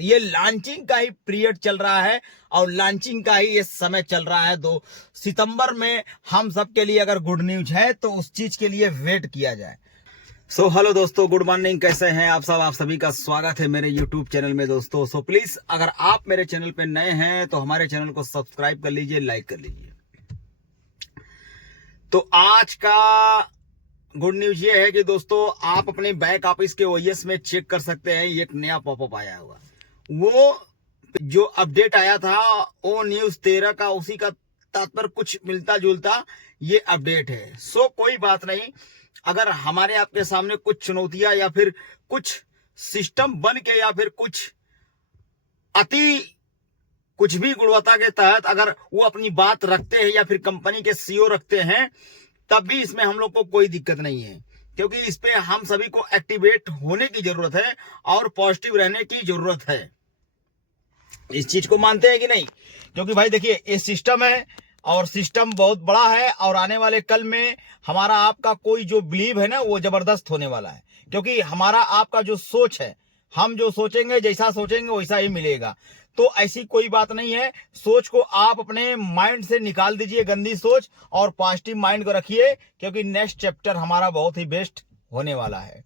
स्वागत। ये लॉन्चिंग का ही पीरियड चल रहा है और लॉन्चिंग का ही ये समय चल रहा है। 2 सितंबर में हम सब के लिए अगर गुड न्यूज है तो उस चीज के लिए वेट किया जाए। हेलो दोस्तों, गुड मॉर्निंग, कैसे हैं आप सब? आप सभी का स्वागत है मेरे यूट्यूब चैनल में दोस्तों। प्लीज अगर आप मेरे चैनल पे नए हैं तो हमारे चैनल को सब्सक्राइब कर लीजिए, लाइक कर लीजिए। तो आज का गुड न्यूज ये है कि दोस्तों आप अपने बैक ऑफिस के ओएस में चेक कर सकते हैं। एक नया पॉपअप आया हुआ, वो जो अपडेट आया था ओ न्यूज 13 का, उसी का तात्पर्य कुछ मिलता जुलता ये अपडेट है। कोई बात नहीं, अगर हमारे आपके सामने कुछ चुनौतियां या फिर कुछ सिस्टम बन के या फिर कुछ भी गुणवत्ता के तहत अगर वो अपनी बात रखते हैं या फिर कंपनी के सीईओ रखते हैं, तब भी इसमें हम लोग को कोई दिक्कत नहीं है, क्योंकि इस पे हम सभी को एक्टिवेट होने की जरूरत है और पॉजिटिव रहने की जरूरत है। इस चीज को मानते हैं कि नहीं? क्योंकि भाई देखिए, ये सिस्टम है और सिस्टम बहुत बड़ा है और आने वाले कल में हमारा आपका कोई जो बिलीव है ना, वो जबरदस्त होने वाला है। क्योंकि हमारा आपका जो सोच है, हम जो सोचेंगे, जैसा सोचेंगे वैसा ही मिलेगा। तो ऐसी कोई बात नहीं है। सोच को आप अपने माइंड से निकाल दीजिए, गंदी सोच, और पॉजिटिव माइंड को रखिए, क्योंकि नेक्स्ट चैप्टर हमारा बहुत ही बेस्ट होने वाला है।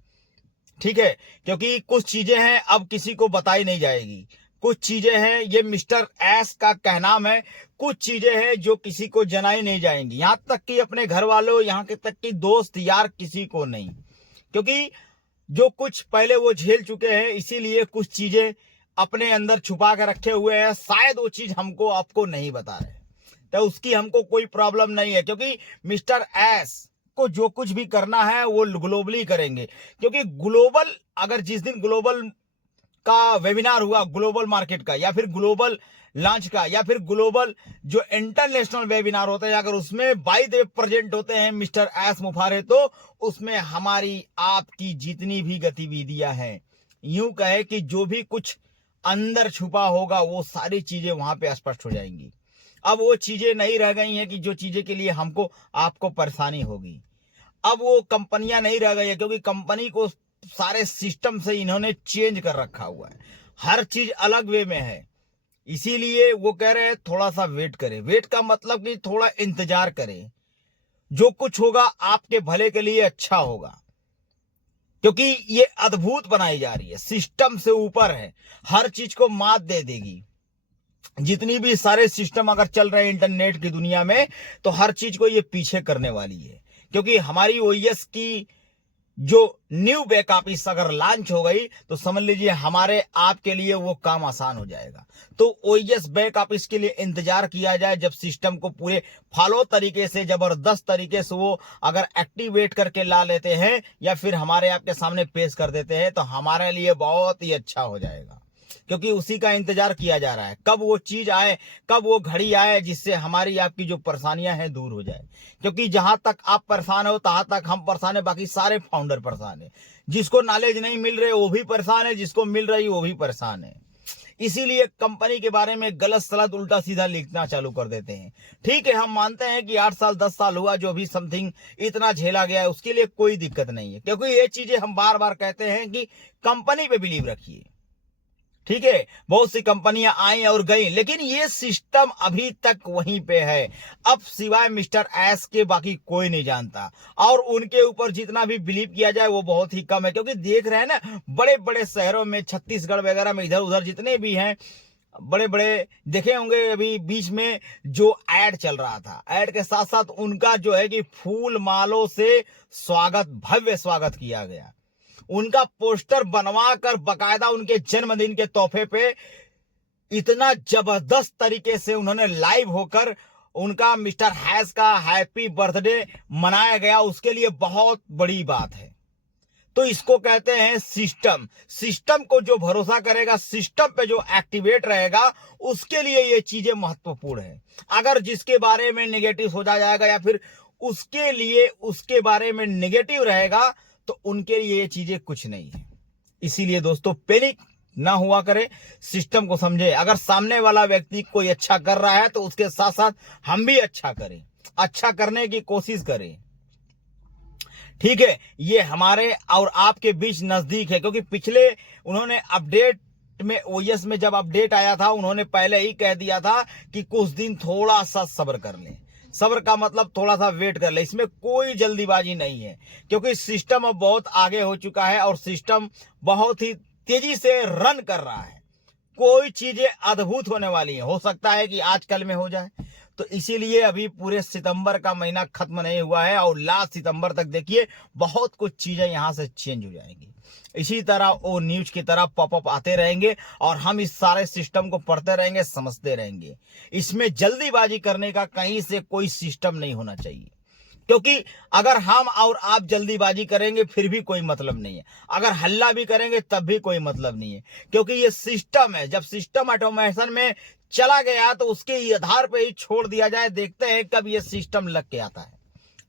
ठीक है? क्योंकि कुछ चीजें हैं अब किसी को बताई नहीं जाएगी, कुछ चीजें हैं, ये मिस्टर एस का कहनाम है, कुछ चीजें हैं जो किसी को जनाई नहीं जाएंगी, यहां तक कि अपने घर वालों, यहां के तक कि दोस्त यार, किसी को नहीं। क्योंकि जो कुछ पहले वो झेल चुके हैं, इसीलिए कुछ चीजें अपने अंदर छुपा के रखे हुए हैं। शायद वो चीज हमको आपको नहीं बता रहे, तो उसकी हमको कोई प्रॉब्लम नहीं है, क्योंकि मिस्टर एस को जो कुछ भी करना है वो ग्लोबली करेंगे। क्योंकि ग्लोबल, अगर जिस दिन ग्लोबल का वेबिनार हुआ, ग्लोबल मार्केट का या फिर ग्लोबल लॉन्च का या फिर ग्लोबल जो इंटरनेशनल वेबिनार होते हैं, अगर उसमें बाय द वे प्रेजेंट होते हैं मिस्टर एस मुफारे, तो उसमें हमारी आपकी जितनी भी गतिविधियां हैं, यूं कहे कि जो भी कुछ अंदर छुपा होगा, वो सारी चीजें वहां पे स्पष्ट हो जाएंगी। अब वो चीजें नहीं रह गई हैं कि जो चीजें के लिए हमको आपको परेशानी होगी। अब वो कंपनियां नहीं रह गई है, क्योंकि कंपनी को सारे सिस्टम से इन्होंने चेंज कर रखा हुआ है, हर चीज अलग वे में है। इसीलिए वो कह रहे हैं थोड़ा सा वेट करें। वेट का मतलब कि थोड़ा इंतजार करें, जो कुछ होगा आपके भले के लिए अच्छा होगा, क्योंकि ये अद्भुत बनाई जा रही है, सिस्टम से ऊपर है, हर चीज को मात दे देगी। जितनी भी सारे सिस्टम अगर चल रहे हैं इंटरनेट की दुनिया में, तो हर चीज को ये पीछे करने वाली है। क्योंकि हमारी ओएस की जो न्यू बैक ऑफिस अगर लॉन्च हो गई, तो समझ लीजिए हमारे आपके लिए वो काम आसान हो जाएगा। तो ओएस बैक ऑफिस के लिए इंतजार किया जाए, जब सिस्टम को पूरे फॉलो तरीके से, जबरदस्त तरीके से वो अगर एक्टिवेट करके ला लेते हैं या फिर हमारे आपके सामने पेश कर देते हैं, तो हमारे लिए बहुत ही अच्छा हो जाएगा। क्योंकि उसी का इंतजार किया जा रहा है, कब वो चीज आए, कब वो घड़ी आए, जिससे हमारी आपकी जो परेशानियां हैं दूर हो जाए। क्योंकि जहां तक आप परेशान हो, तहां तक हम परेशान है, बाकी सारे फाउंडर परेशान है। जिसको नॉलेज नहीं मिल रहे वो भी परेशान है, जिसको मिल रही वो भी परेशान है। इसीलिए कंपनी के बारे में गलत सलत उल्टा सीधा लिखना चालू कर देते हैं। ठीक है, हम मानते हैं कि 8 साल 10 साल हुआ, जो भी समथिंग इतना झेला गया है, उसके लिए कोई दिक्कत नहीं है। क्योंकि ये चीजें हम बार बार कहते हैं कि कंपनी पे बिलीव रखिए। ठीक है, बहुत सी कंपनियां आई और गई, लेकिन ये सिस्टम अभी तक वहीं पे है। अब सिवाय मिस्टर एस के बाकी कोई नहीं जानता, और उनके ऊपर जितना भी बिलीव किया जाए वो बहुत ही कम है। क्योंकि देख रहे हैं ना, बड़े बड़े शहरों में, छत्तीसगढ़ वगैरह में, इधर उधर जितने भी हैं बड़े बड़े, देखे होंगे अभी बीच में जो एड चल रहा था, एड के साथ साथ उनका जो है कि फूल मालों से स्वागत, भव्य स्वागत किया गया। उनका पोस्टर बनवा कर बकायदा उनके जन्मदिन के तोहफे पे इतना जबरदस्त तरीके से उन्होंने लाइव होकर उनका मिस्टर हैस का हैप्पी बर्थडे मनाया गया। उसके लिए बहुत बड़ी बात है। तो इसको कहते हैं सिस्टम। सिस्टम को जो भरोसा करेगा, सिस्टम पे जो एक्टिवेट रहेगा, उसके लिए ये चीजें महत्वपूर्ण है। अगर जिसके बारे में नेगेटिव सोचा जाएगा या फिर उसके लिए उसके बारे में नेगेटिव रहेगा, तो उनके लिए ये चीजें कुछ नहीं है। इसीलिए दोस्तों पैनिक ना हुआ करे, सिस्टम को समझे। अगर सामने वाला व्यक्ति कोई अच्छा कर रहा है तो उसके साथ साथ हम भी अच्छा करें, अच्छा करने की कोशिश करें। ठीक है, ये हमारे और आपके बीच नजदीक है, क्योंकि पिछले उन्होंने अपडेट में ओएस में जब अपडेट आया था, उन्होंने पहले ही कह दिया था कि कुछ दिन थोड़ा सा सब्र कर लें। सब्र का मतलब थोड़ा सा वेट कर ले, इसमें कोई जल्दीबाजी नहीं है, क्योंकि सिस्टम अब बहुत आगे हो चुका है और सिस्टम बहुत ही तेजी से रन कर रहा है। कोई चीजें अद्भुत होने वाली है, हो सकता है कि आजकल में हो जाए। तो इसीलिए अभी पूरे सितंबर का महीना खत्म नहीं हुआ है और लास्ट सितंबर तक देखिए बहुत कुछ चीजें यहां से चेंज हो जाएंगी। इसी तरह वो न्यूज की तरह पॉपअप आते रहेंगे और हम इस सारे सिस्टम को पढ़ते रहेंगे, समझते रहेंगे। इसमें जल्दीबाजी करने का कहीं से कोई सिस्टम नहीं होना चाहिए, क्योंकि अगर हम और आप जल्दीबाजी करेंगे फिर भी कोई मतलब नहीं है, अगर हल्ला भी करेंगे तब भी कोई मतलब नहीं है, क्योंकि ये सिस्टम है। जब सिस्टम ऑटोमेशन में चला गया तो उसके आधार पर ही छोड़ दिया जाए, देखते हैं कब ये सिस्टम लग के आता है।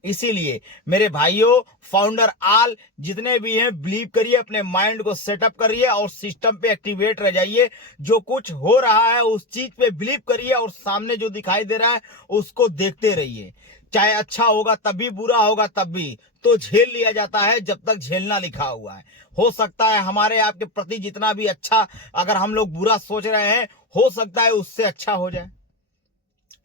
इसीलिए मेरे भाइयों, फाउंडर आल जितने भी हैं, बिलीव करिए, अपने माइंड को सेटअप करिए और सिस्टम पे एक्टिवेट रह जाइए। जो कुछ हो रहा है उस चीज पे बिलीव करिए और सामने जो दिखाई दे रहा है उसको देखते रहिए। चाहे अच्छा होगा तब भी, बुरा होगा तब भी, तो झेल लिया जाता है जब तक झेलना लिखा हुआ है। हो सकता है हमारे आपके प्रति जितना भी अच्छा अगर हम लोग बुरा सोच रहे हैं, हो सकता है उससे अच्छा हो जाए।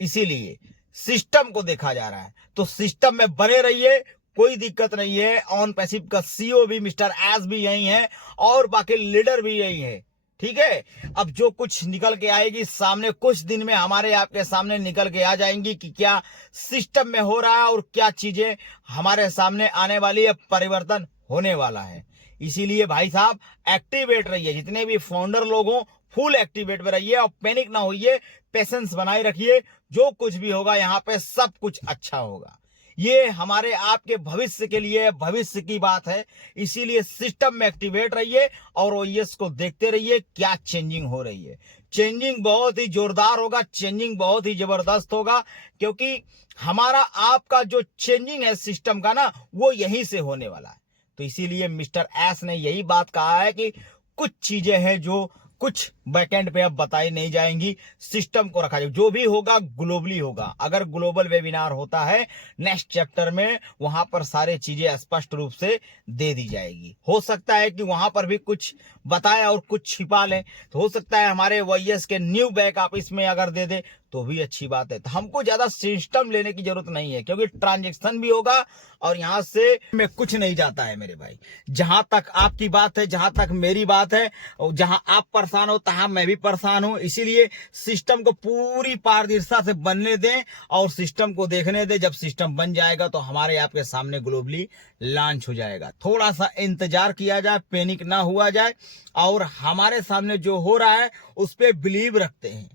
इसीलिए सिस्टम को देखा जा रहा है, तो सिस्टम में बने रहिए, कोई दिक्कत नहीं है। ऑन पैसिव का सीईओ भी मिस्टर एस भी यही है और बाकी लीडर भी यही है, ठीक है। अब जो कुछ निकल के आएगी सामने, कुछ दिन में हमारे आपके सामने निकल के आ जाएंगी कि क्या सिस्टम में हो रहा है और क्या चीजें हमारे सामने आने वाली है, परिवर्तन होने वाला है। इसीलिए भाई साहब एक्टिवेट रहिए, जितने भी फाउंडर लोग हों फुल एक्टिवेट में रहिए और पैनिक ना होइए, पेशेंस बनाए रखिए। जो कुछ भी होगा यहाँ पे सब कुछ अच्छा होगा। ये हमारे आपके भविष्य के लिए, भविष्य की बात है। इसीलिए सिस्टम में एक्टिवेट रहिए और ओएस को देखते रहिए क्या चेंजिंग हो रही है। चेंजिंग बहुत ही जोरदार होगा, चेंजिंग बहुत ही जबरदस्त होगा, क्योंकि हमारा आपका जो चेंजिंग है सिस्टम का ना, वो यहीं से होने वाला है। तो इसीलिए मिस्टर एस ने यही बात कहा है कि कुछ चीजें हैं जो कुछ बैकएंड पे अब बताई नहीं जाएंगी, सिस्टम को रखा जाए। जो भी होगा ग्लोबली होगा। अगर ग्लोबल वेबिनार होता है नेक्स्ट चैप्टर में, वहां पर सारे चीजें स्पष्ट रूप से दे दी जाएगी। हो सकता है कि वहां पर भी कुछ बताए और कुछ छिपा लें, तो हो सकता है हमारे वॉइस के न्यू बैक ऑफिस में अगर दे दे तो भी अच्छी बात है। तो हमको ज्यादा सिस्टम लेने की जरूरत नहीं है, क्योंकि ट्रांजेक्शन भी होगा और यहां से में कुछ नहीं जाता है मेरे भाई। जहां तक आपकी बात है, जहां तक मेरी बात है, और जहां आप परेशान हो तहां मैं भी परेशान हूं। इसीलिए सिस्टम को पूरी पारदर्शिता से बनने दें और सिस्टम को देखने दें। जब सिस्टम बन जाएगा तो हमारे आपके सामने ग्लोबली लॉन्च हो जाएगा। थोड़ा सा इंतजार किया जाए, पैनिक ना हुआ जाए और हमारे सामने जो हो रहा है उस पर बिलीव रखते हैं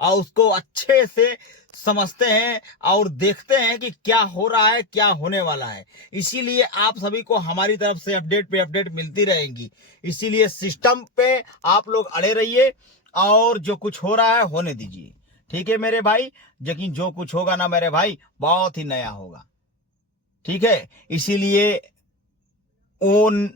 और उसको अच्छे से समझते हैं और देखते हैं कि क्या हो रहा है, क्या होने वाला है। इसीलिए आप सभी को हमारी तरफ से अपडेट पे अपडेट मिलती रहेंगी। इसीलिए सिस्टम पे आप लोग अड़े रहिए और जो कुछ हो रहा है होने दीजिए, ठीक है मेरे भाई। लेकिन जो कुछ होगा ना मेरे भाई, बहुत ही नया होगा, ठीक है। इसीलिए ओन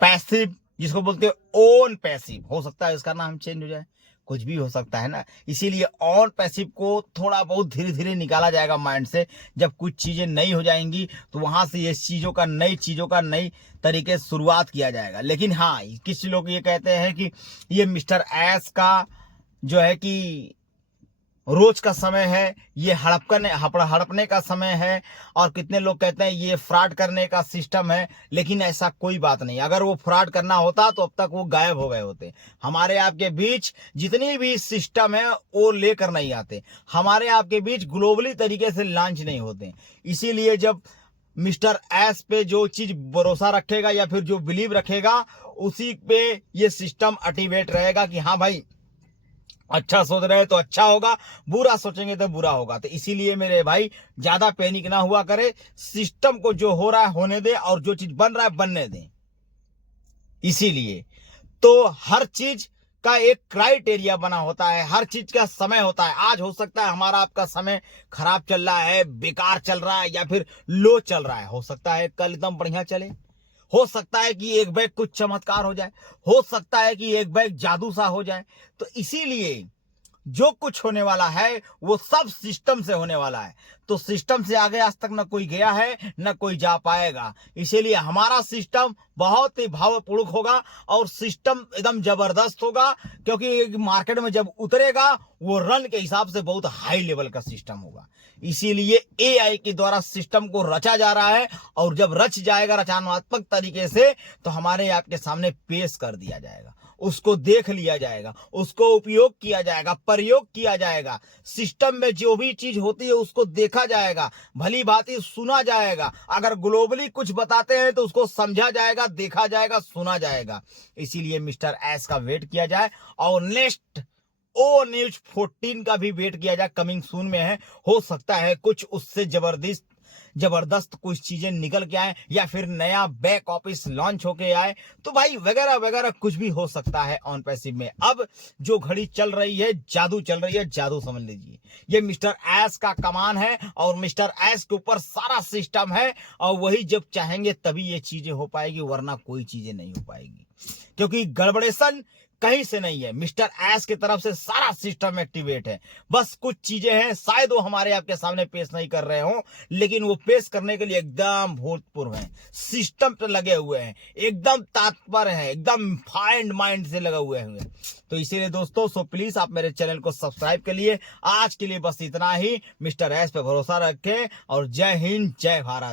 पैसिव, जिसको बोलते हैं ओन पैसिव, हो सकता है इसका नाम चेंज हो जाए, कुछ भी हो सकता है ना। इसीलिए ऑन पैसिव को थोड़ा बहुत धीरे धीरे निकाला जाएगा माइंड से। जब कुछ चीजें नई हो जाएंगी तो वहां से ये चीजों का नई तरीके से शुरुआत किया जाएगा। लेकिन हाँ, किसी लोग ये कहते हैं कि ये मिस्टर एस का जो है कि रोज का समय है, ये हड़पने का समय है, और कितने लोग कहते हैं ये फ्रॉड करने का सिस्टम है। लेकिन ऐसा कोई बात नहीं। अगर वो फ्रॉड करना होता तो अब तक वो गायब हो गए होते। हमारे आपके बीच जितनी भी सिस्टम है वो लेकर नहीं आते, हमारे आपके बीच ग्लोबली तरीके से लॉन्च नहीं होते। इसीलिए जब मिस्टर एस पे जो चीज भरोसा रखेगा या फिर जो बिलीव रखेगा, उसी पे ये सिस्टम एक्टिवेट रहेगा कि हाँ भाई अच्छा सोच रहे हैं तो अच्छा होगा, बुरा सोचेंगे तो बुरा होगा। तो इसीलिए मेरे भाई ज्यादा पैनिक ना हुआ करे, सिस्टम को जो हो रहा है होने दे और जो चीज बन रहा है बनने दे। इसीलिए तो हर चीज का एक क्राइटेरिया बना होता है, हर चीज का समय होता है। आज हो सकता है हमारा आपका समय खराब चल रहा है, बेकार चल रहा है या फिर लो चल रहा है, हो सकता है कल एकदम बढ़िया चले, हो सकता है कि एक बैग कुछ चमत्कार हो जाए, हो सकता है कि एक बैग जादू सा हो जाए। तो इसीलिए जो कुछ होने वाला है वो सब सिस्टम से होने वाला है। तो सिस्टम से आगे आज तक न कोई गया है न कोई जा पाएगा। इसीलिए हमारा सिस्टम बहुत ही भावपूर्ण होगा और सिस्टम एकदम जबरदस्त होगा, क्योंकि मार्केट में जब उतरेगा वो रन के हिसाब से बहुत हाई लेवल का सिस्टम होगा। इसीलिए एआई के द्वारा सिस्टम को रचा जा रहा है, और जब रच जाएगा रचनात्मक तरीके से तो हमारे आपके सामने पेश कर दिया जाएगा, उसको देख लिया जाएगा, उसको उपयोग किया जाएगा, प्रयोग किया जाएगा। सिस्टम में जो भी चीज होती है उसको देखा जाएगा, भली भांति सुना जाएगा। अगर ग्लोबली कुछ बताते हैं तो उसको समझा जाएगा, देखा जाएगा, सुना जाएगा। इसीलिए मिस्टर एस का वेट किया जाए और नेक्स्ट ओ न्यूज 14 का भी वेट किया जाए, कमिंग सून में है। हो सकता है कुछ उससे जबरदस्त कुछ चीजें निकल के आए, या फिर नया बैक ऑफिस लॉन्च होके आए, तो भाई वगैरह वगैरह कुछ भी हो सकता है ऑन पैसिव में। अब जो घड़ी चल रही है, जादू चल रही है, जादू समझ लीजिए। ये मिस्टर एस का कमान है और मिस्टर एस के ऊपर सारा सिस्टम है, और वही जब चाहेंगे तभी ये चीजें हो पाएगी, वरना कोई चीजें नहीं हो पाएगी। क्योंकि गड़बड़ेशन कहीं से नहीं है, मिस्टर एस की तरफ से सारा सिस्टम एक्टिवेट है। बस कुछ चीजें हैं, शायद वो हमारे आपके सामने पेश नहीं कर रहे हो, लेकिन वो पेश करने के लिए एकदम भूतपूर्व हैं, सिस्टम पे लगे हुए हैं, एकदम तात्पर है, एकदम फाइंड माइंड से लगे हुए हैं। तो इसीलिए दोस्तों, सो प्लीज आप मेरे चैनल को सब्सक्राइब के लिए। आज के लिए बस इतना ही। मिस्टर एस पे भरोसा रखें और जय हिंद, जय भारत।